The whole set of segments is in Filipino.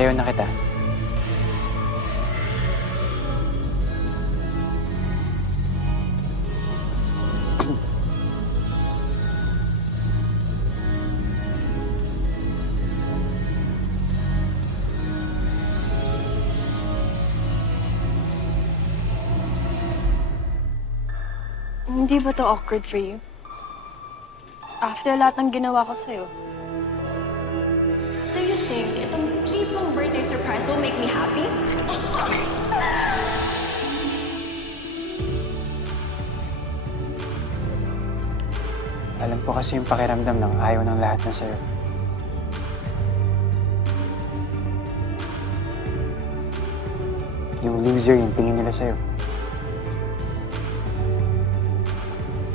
Sayo na kita. Hindi ba to awkward for you? After lahat ng ginawa ko sa'yo. Do you think itong cheapong birthday surprise will make me happy? Alam ko kasi yung pakiramdam ng ayaw ng lahat na sa'yo. Yung loser yung tingin nila sa'yo.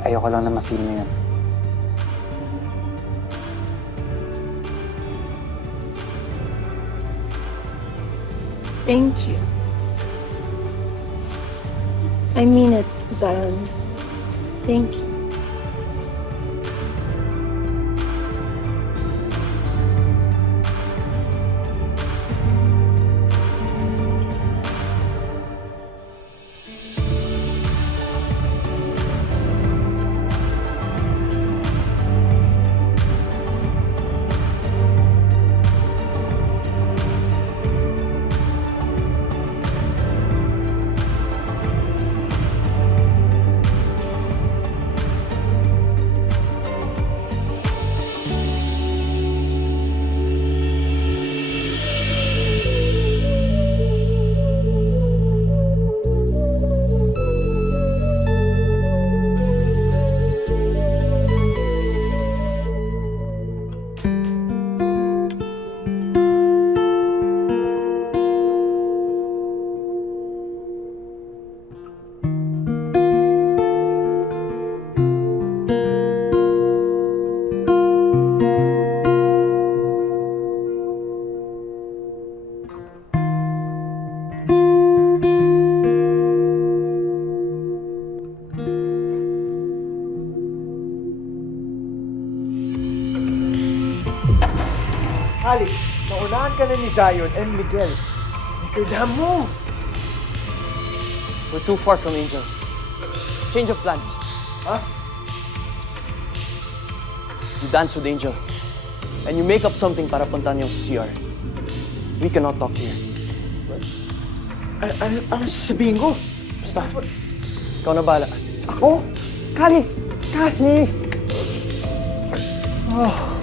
Ayoko lang na ma-feel mo yun. Thank you. I mean it, Zion. Thank you. Alex, naunahan ka na ni Zion and Miguel. Make your damn move! We're too far from Angel. Change of plans. Huh? You dance with Angel. And you make up something para puntahan yung sa CR. We cannot talk here. Ano sasabihin ko? Basta, ikaw na bahala. Ako? Alex! Kali! Oh.